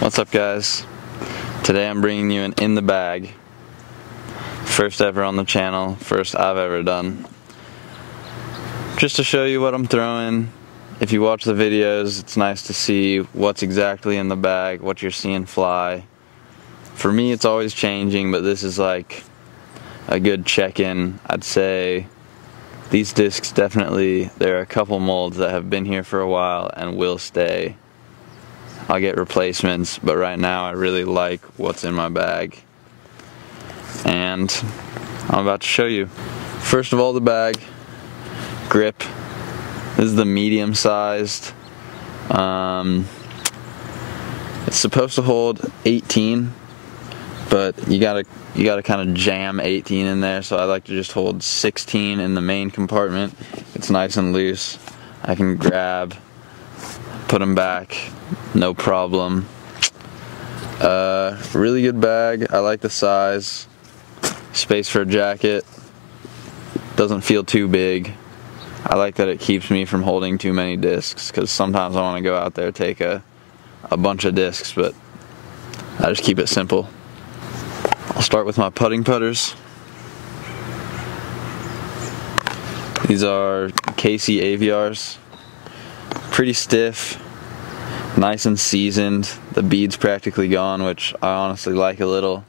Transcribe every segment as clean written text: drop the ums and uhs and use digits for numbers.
What's up, guys? Today I'm bringing you an in the bag. First ever on the channel, first I've ever done. Just to show you what I'm throwing. If you watch the videos, it's nice to see what's exactly in the bag, what you're seeing fly. For me, it's always changing, but this is like a good check-in. I'd say these discs definitely, there are a couple molds that have been here for a while and will stay. I'll get replacements, but right now I really like what's in my bag. And I'm about to show you. First of all, the bag. Grip. This is the medium sized. It's supposed to hold 18, but you gotta kind of jam 18 in there, so I like to just hold 16 in the main compartment. It's nice and loose. I can grab, put them back, no problem. Really good bag. I like the size. Space for a jacket. Doesn't feel too big. I like that it keeps me from holding too many discs, because sometimes I want to go out there, take a bunch of discs, but I just keep it simple. I'll start with my putting putters. These are KC AVRs. Pretty stiff, nice and seasoned. The bead's practically gone, which I honestly like a little.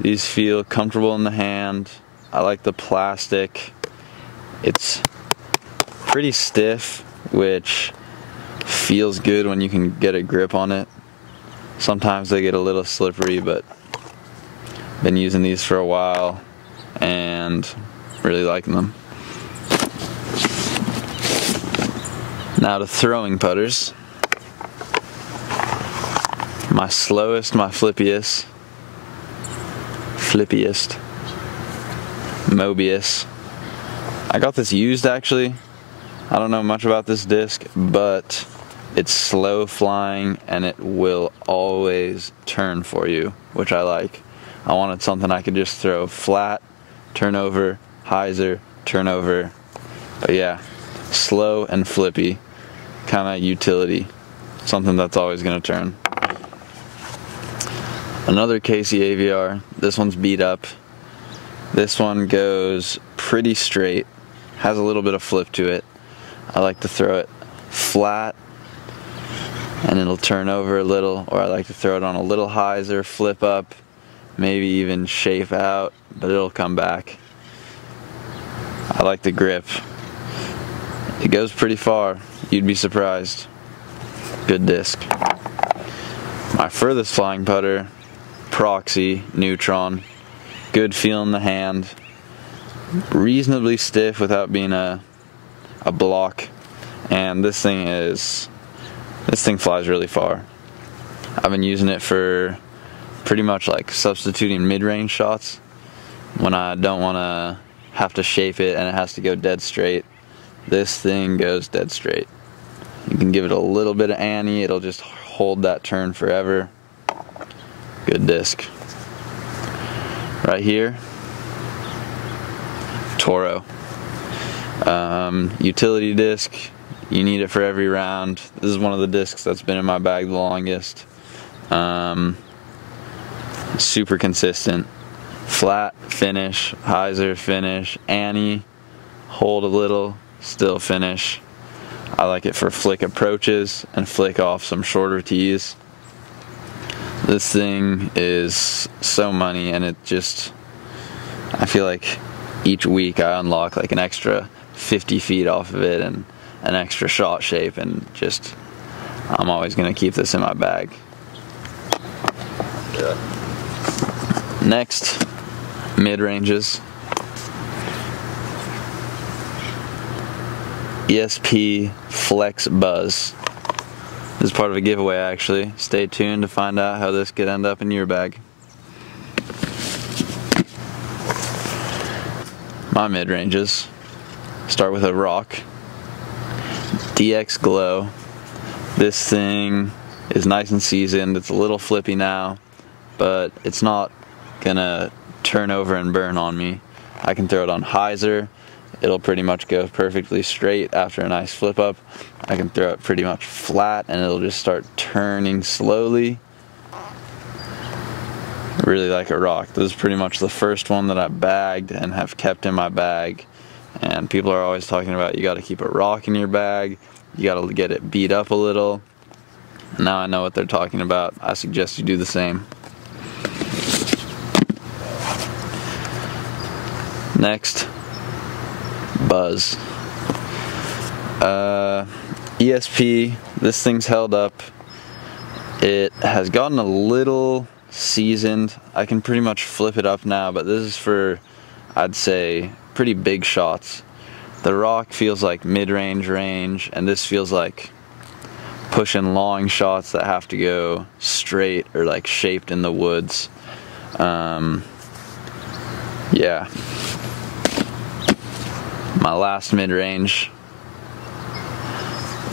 These feel comfortable in the hand. I like the plastic. It's pretty stiff, which feels good when you can get a grip on it. Sometimes they get a little slippery, but been using these for a while and really liking them. Now to throwing putters. My slowest, my flippiest, Mobius. I got this used actually. I don't know much about this disc, but it's slow flying and it will always turn for you, which I like. I wanted something I could just throw flat, turn over, hyzer, turn over. But yeah, slow and flippy, kind of utility, something that's always going to turn. Another KC AVR, this one's beat up. This one goes pretty straight, has a little bit of flip to it. I like to throw it flat and it'll turn over a little, or I like to throw it on a little hyzer, flip up, maybe even shape out, but it'll come back. I like the grip. It goes pretty far, you'd be surprised. Good disc. My furthest flying putter, Proxy Neutron. Good feel in the hand. Reasonably stiff without being a block. And this thing flies really far. I've been using it for pretty much like substituting mid-range shots when I don't want to have to shape it and it has to go dead straight. This thing goes dead straight. You can give it a little bit of ante, it'll just hold that turn forever. Good disc. Right here, Toro. Utility disc. You need it for every round. This is one of the discs that's been in my bag the longest. Super consistent. Flat finish, hyzer finish, ante, hold a little, still finish. I like it for flick approaches and flick off some shorter tees. This thing is so money, and it just, I feel like each week I unlock like an extra 50 feet off of it and an extra shot shape, and just, I'm always going to keep this in my bag. Yeah. Next, mid-ranges. ESP Flex Buzz. This is part of a giveaway actually. Stay tuned to find out how this could end up in your bag. My mid-ranges. Start with a rock. DX Glow. This thing is nice and seasoned. It's a little flippy now, but it's not gonna turn over and burn on me. I can throw it on hyzer. It'll pretty much go perfectly straight after a nice flip up. I can throw it pretty much flat and it'll just start turning slowly Really like a rock. This is pretty much the first one that I bagged and have kept in my bag. And people are always talking about you got to keep a rock in your bag. You got to get it beat up a little. Now I know what they're talking about. I suggest you do the same. Next, Buzz. ESP, this thing's held up. It has gotten a little seasoned. I can pretty much flip it up now, but this is for, I'd say, pretty big shots. The rock feels like mid-range range, and this feels like pushing long shots that have to go straight or like shaped in the woods. Yeah. My last mid-range,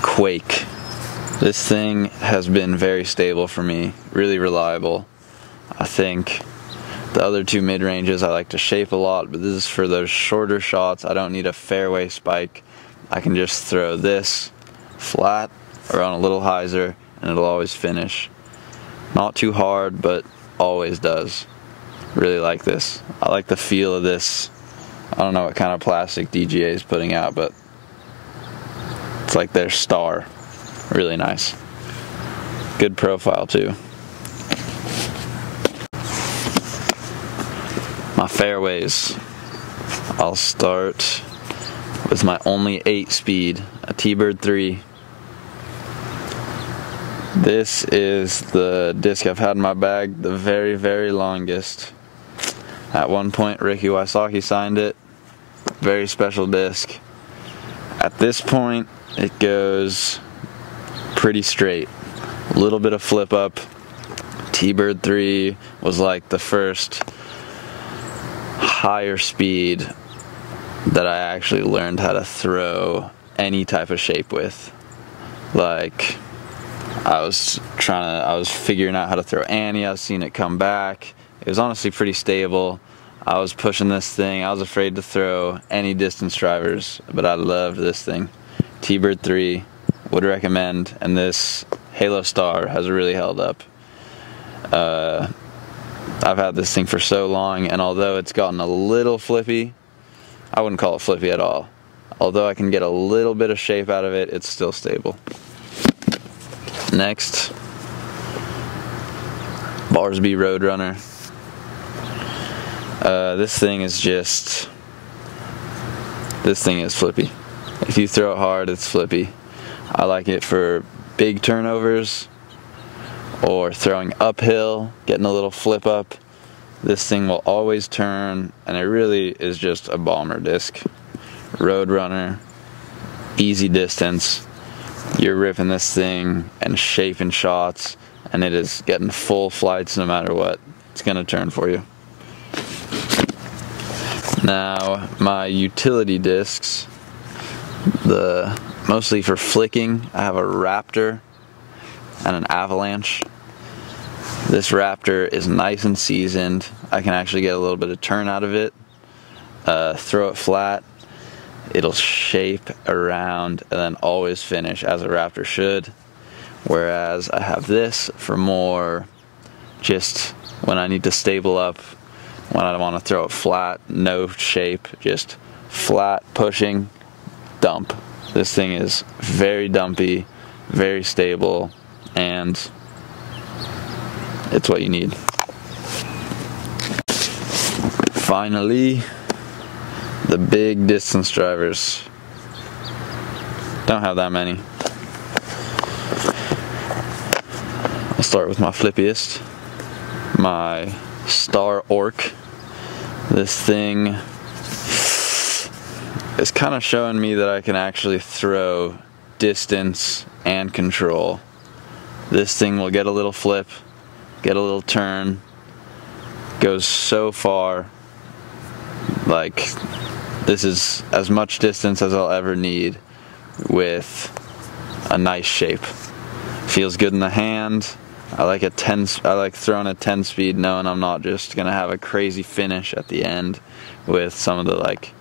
Quake. This thing has been very stable for me, really reliable. I think the other two mid-ranges I like to shape a lot, but this is for those shorter shots. I don't need a fairway spike. I can just throw this flat or on a little hyzer and it'll always finish. Not too hard, but always does. Really like this. I like the feel of this. I don't know what kind of plastic DGA is putting out, but it's like their star. Really nice. Good profile too. My fairways. I'll start with my only 8-speed, a T-Bird 3. This is the disc I've had in my bag the very, very longest. At one point, Ricky Wysocki signed it. Very special disc. At this point, it goes pretty straight. A little bit of flip up. T-Bird 3 was like the first higher speed that I actually learned how to throw any type of shape with. Like, I was figuring out how to throw Annie. I was seeing it come back. It was honestly pretty stable. I was pushing this thing. I was afraid to throw any distance drivers, but I loved this thing. T-Bird 3, would recommend, and this Halo Star has really held up. I've had this thing for so long, and although it's gotten a little flippy, I wouldn't call it flippy at all. Although I can get a little bit of shape out of it, it's still stable. Next, Barsby Roadrunner. This thing is flippy. If you throw it hard, it's flippy. I like it for big turnovers or throwing uphill, getting a little flip up. This thing will always turn, and it really is just a bomber disc. Roadrunner, easy distance. You're ripping this thing and shaping shots, and it is getting full flights no matter what. It's gonna turn for you. Now, my utility discs, mostly for flicking, I have a Raptor and an Avalanche. This Raptor is nice and seasoned. I can actually get a little bit of turn out of it. Throw it flat, it'll shape around and then always finish as a Raptor should. Whereas I have this for more just when I need to stable up, when I want to throw it flat, no shape, just flat pushing, dump. This thing is very dumpy, very stable, and it's what you need. Finally, the big distance drivers. Don't have that many. I'll start with my flippiest, my Star Orc. This thing is kind of showing me that I can actually throw distance and control. This thing will get a little flip, get a little turn, goes so far. Like, this is as much distance as I'll ever need with a nice shape. Feels good in the hand. I like throwing a 10 speed knowing I'm not just gonna have a crazy finish at the end with some of the like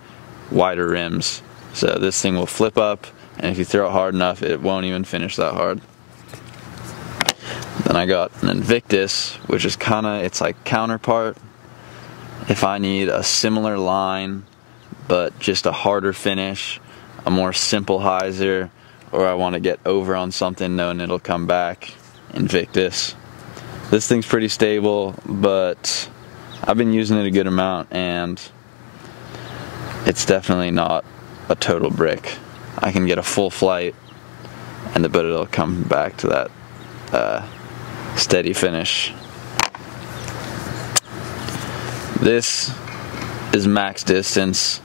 wider rims. So this thing will flip up, and if you throw it hard enough, it won't even finish that hard. Then I got an Invictus, which is it's like counterpart. If I need a similar line, but just a harder finish, a more simple hyzer, or I want to get over on something knowing it'll come back, Invictus. This thing's pretty stable, but I've been using it a good amount, and it's definitely not a total brick. I can get a full flight, but it'll come back to that steady finish. This is max distance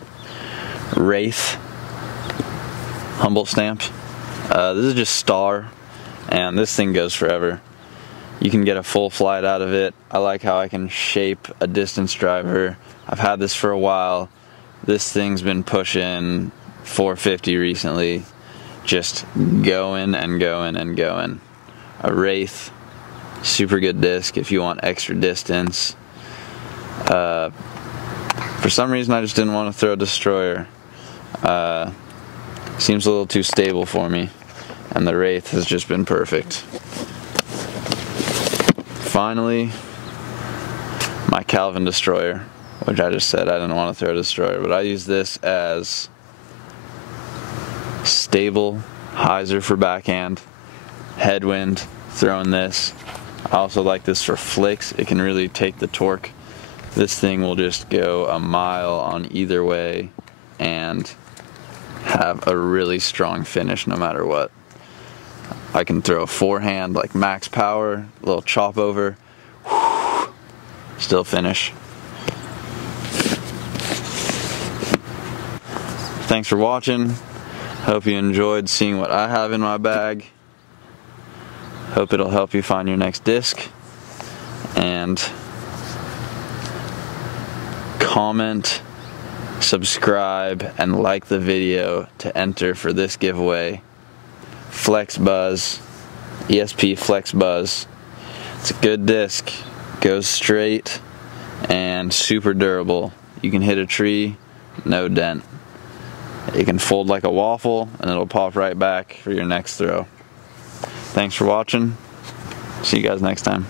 Wraith Humboldt stamp. This is just star, and this thing goes forever. You can get a full flight out of it. I like how I can shape a distance driver. I've had this for a while. This thing's been pushing 450 recently, just going and going and going. A Wraith, super good disc if you want extra distance. For some reason I just didn't want to throw a destroyer. Seems a little too stable for me, and the Wraith has just been perfect. Finally, my Calvin destroyer, which I just said I didn't want to throw a destroyer, but I use this as stable hyzer for backhand, headwind, throwing this. I also like this for flicks. It can really take the torque. This thing will just go a mile on either way and have a really strong finish no matter what. I can throw a forehand like max power, a little chop over, still finish. Thanks for watching. Hope you enjoyed seeing what I have in my bag. Hope it'll help you find your next disc. And comment, subscribe, and like the video to enter for this giveaway. Flex Buzz, ESP Flex Buzz. It's a good disc, goes straight, and super durable. You can hit a tree, no dent. It can fold like a waffle, and it'll pop right back for your next throw. Thanks for watching. See you guys next time.